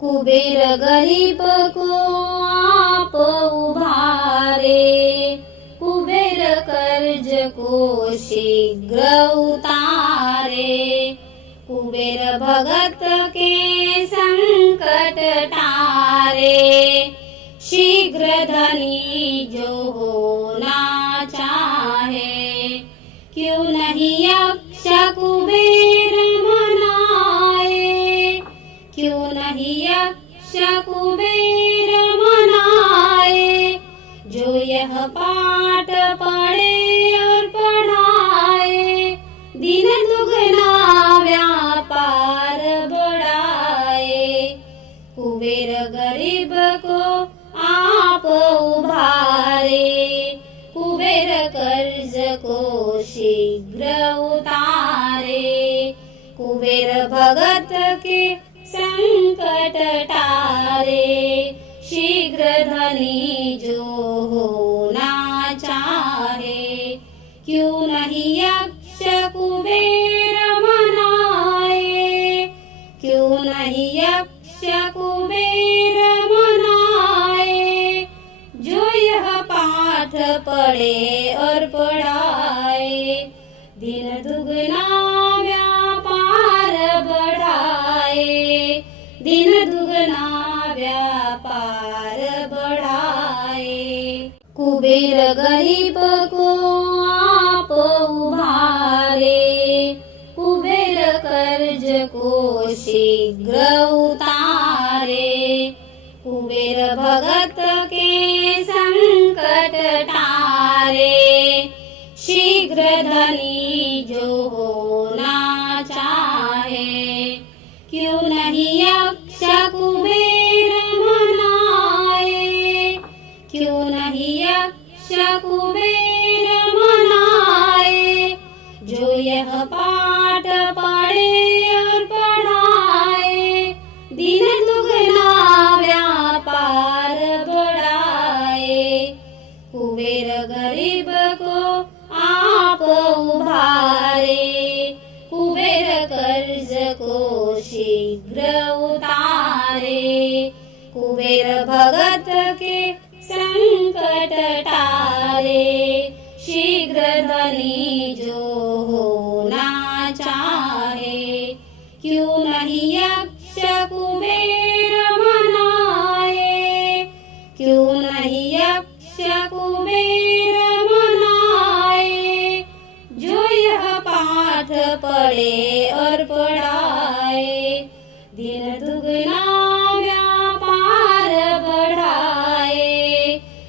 कुबेर गरीब को आप उभारे, कुबेर कर्ज को शीघ्र उतारे। कुबेर भगत के संकट टारे, शीघ्र धनी जो होना चाहे। क्यों नहीं यक्ष कुबेर मनाए, क्यों नहीं यक्ष कुबेर मनाए। जो यह पाठ पढ़े और पढ़ाए, दिन दुगना व्यापार बढ़ाए। कुबेर गरीब को आप उभारे, कुबेर कर्ज को शीघ्र उतारे। कुबेर भगत के संकट टारे, शीघ्र धनी जो होना चाहे। क्यों नहीं यक्ष कुबेर मनाए, क्यों नहीं यक्ष कुबेर मनाए। जो यह पाठ पढ़े और पढ़ाए, दिन दुगना व्यापार बढ़ाए। दिन दुगना व्यापार बढ़ाए। कुबेर गरीब को आप उभारे, कुबेर कर्ज को शीघ्र उतारे। कुबेर भगत के संकट टारे, शीघ्र धनी जो होना चाहे। क्यों नहीं यक्ष कुबेर मनाए, क्यों नहीं यक्ष कुबेर मनाए। जो यह पाठ पढ़े और पढ़ाए, दिन दुगना व्यापार बढ़ाए। कुबेर गरीब को आप उभारे, कुबेर कर्ज को शीघ्र उतारे। कुबेर भगत के संकट टारे, शीघ्र धनी जो होना चाहे। क्यों नहीं यक्ष कुबेर मनाए, क्यों नहीं यक्ष कुबेर मनाए। जो यह पाठ पढ़े और पढ़ाए, दिन दुगना व्यापार बढ़ाए।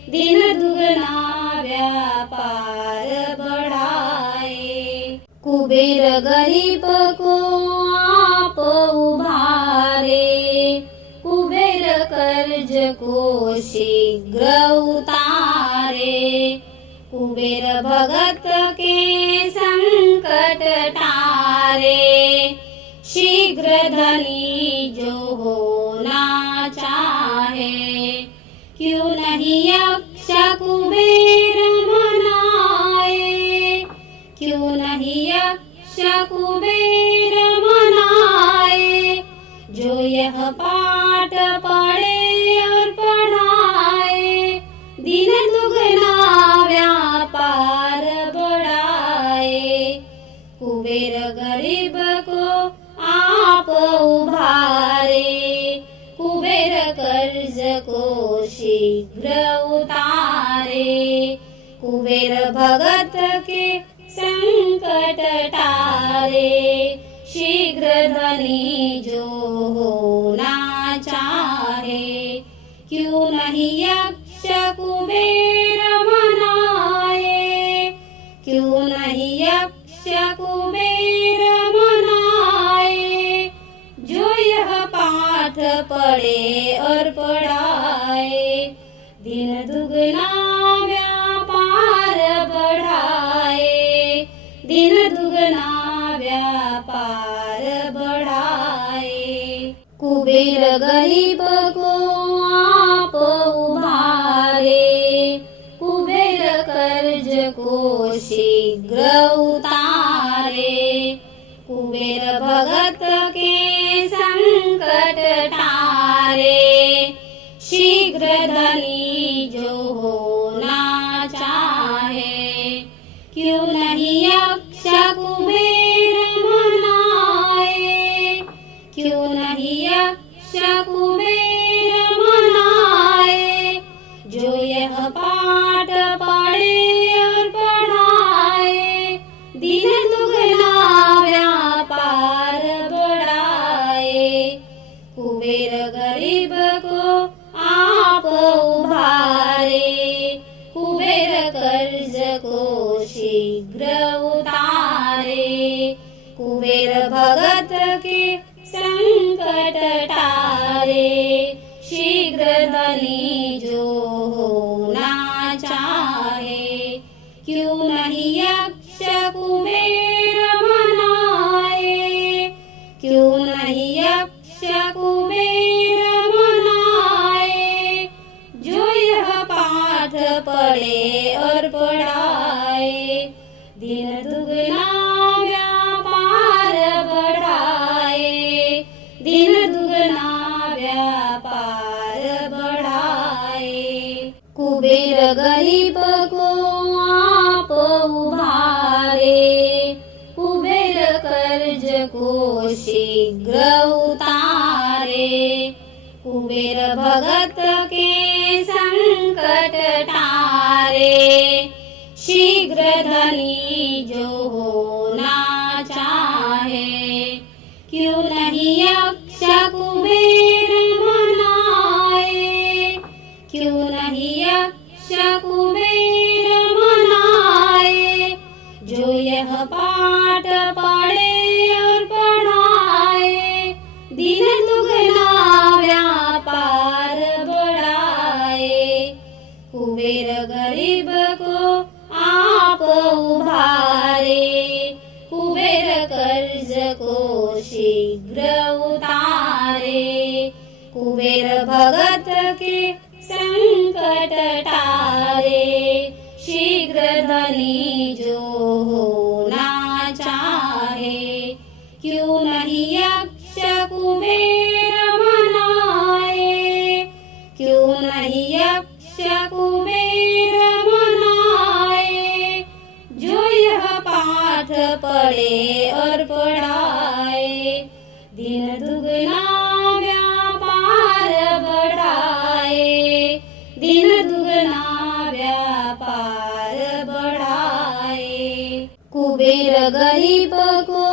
दिन दुगना व्यापार बढ़ाए। कुबेर गरीब को आप उभारे, कुबेर कर्ज को शीघ्र उतारे। कुबेर भगत के संकट टारे, शीघ्र धनी जो होना चाहे। क्यों नहीं यक्ष कुबेर मनाए, क्यों नहीं यक्ष कुबेर मनाए। जो यह पाठ पढ़े और पढ़ाए, दिन दुगना व्यापार बढ़ाए। कुबेर गरीब को आप उभारे, कुबेर कर्ज को शीघ्र उतारे। कुबेर भगत के संकट टारे, शीघ्र धनी जो होना चाहे। क्यों नहीं यक्ष कुबेर मनाए, क्यों नहीं यक्ष कुबेर मनाए। जो यह पाठ पढ़े और पढ़ाए, दिन दुगना व्यापार बढ़ाए। दिन दुगना व्यापार बढ़ाए। कुबेर गरीब को आप उभारे, कुबेर कर्ज को शीघ्र उतारे। कुबेर भगत के संकट टारे, कुबेर मनाए। जो यह पाठ पढ़े और पढ़ाए, दिन दुगना व्यापार बढ़ाए। कुबेर गरीब को आप उभारे, कुबेर कर्ज को शीघ्र उतारे। कुबेर भगत के संकट टारे, शीघ्र धनी जो होना चाहे। क्यों नहीं यक्ष कुबेर मनाए, क्यों नहीं यक्ष कुबेर मनाए। जो यह पाठ पढ़े और पढ़ाए, दिन दुगना व्यापार बढ़ाए। दिन दुगना व्यापार बढ़ाए। कुबेर गरीब को आप उभारे, कुबेर कर्ज को शीघ्र उतारे। कुबेर भगत के संकट टारे, शीघ्र धनी जो होना चाहे। क्यों नहीं यक्ष कुबेर मनाए, क्यों नहीं यक्ष कुबेर मनाए। जो यह पाठ पढ़े और पढ़ाए, दिन दुगना व्यापार बढ़ाए। कुबेर गरीब को आप उभारे, कुबेर कर्ज को शीघ्र उतारे। कुबेर भगत के संकट टारे, शीघ्र धनी जो होना चाहे। क्यों नहीं यक्ष कुबेर मनाए, क्यों नहीं यक्ष कुबेर मनाए। जो यह पाठ पढ़े और पढ़ाए, दिन दुगना व्यापार बढ़ाए। दिन दुगना व्यापार बढ़ाए। कुबेर गरीब को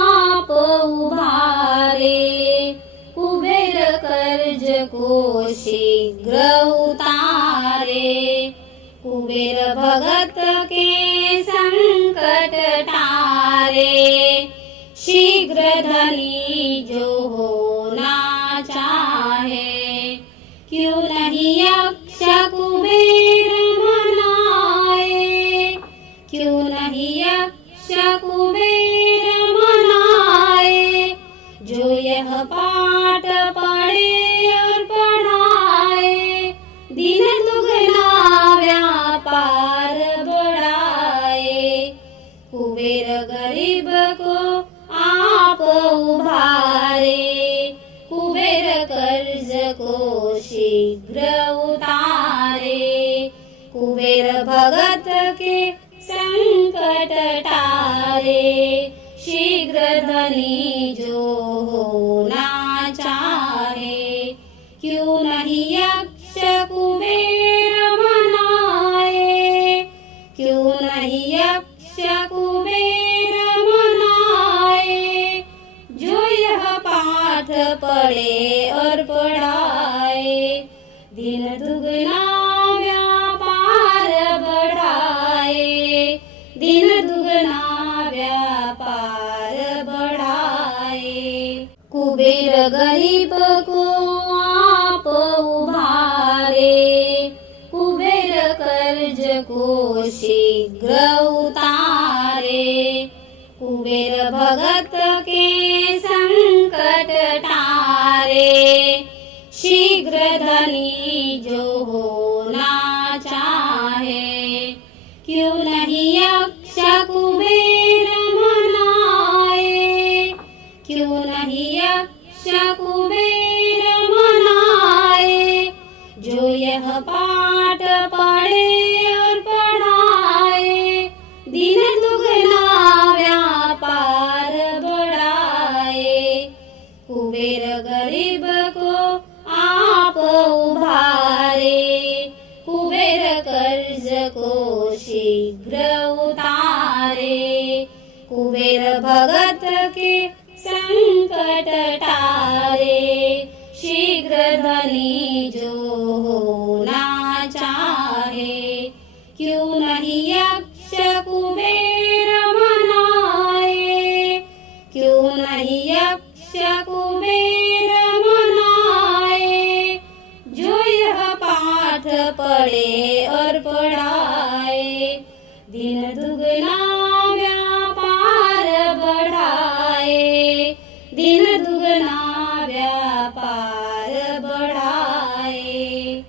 आप उभारे, कुबेर कर्ज को शीघ्र उतारे। कुबेर भगत के संकट टारे, शीघ्र धनी जो होना चाहे। क्यों नहीं यक्ष कुबेर मनाए, क्यों नहीं यक्ष कुबेर मनाए। जो यह पाठ पढ़े और पढ़ाए, दिन दुगना व्यापार बढ़ाए। कुबेर गरीब को आप उभारे, कुबेर कर्ज को शीघ्र उतारे। कुबेर भगत के संकट टारे, शीघ्र धनी जो होना चाहे। क्यों नहीं यक्ष कुबेर मनाए, क्यों नहीं यक्ष कुबेर मनाए। जो यह पाठ पढ़े और पढ़ाए, दिन दुगना व्यापार बढ़ाए। दिन दुगना व्यापार बढ़ाए। कुबेर गरीब को आप उभारे, कुबेर कर्ज को शीघ्र उतारे। कुबेर भगत के संकट टारे, शीघ्र धनी जो होना चाहे। क्यों नहीं यक्ष कुबेर मनाए, क्यों नहीं यक्ष कुबेर मनाए। जो यह पाठ पढ़े और पढ़ाए, दिन दुगना व्यापार बढ़ाए। कुबेर गरीब कुबेर भगत के संकट टारे, शीघ्र धनी जो होना चाहे, क्यों नहीं यक्ष कुबेर मनाए, क्यों नहीं यक्ष कुबेर मनाए। जो यह पाठ पढ़े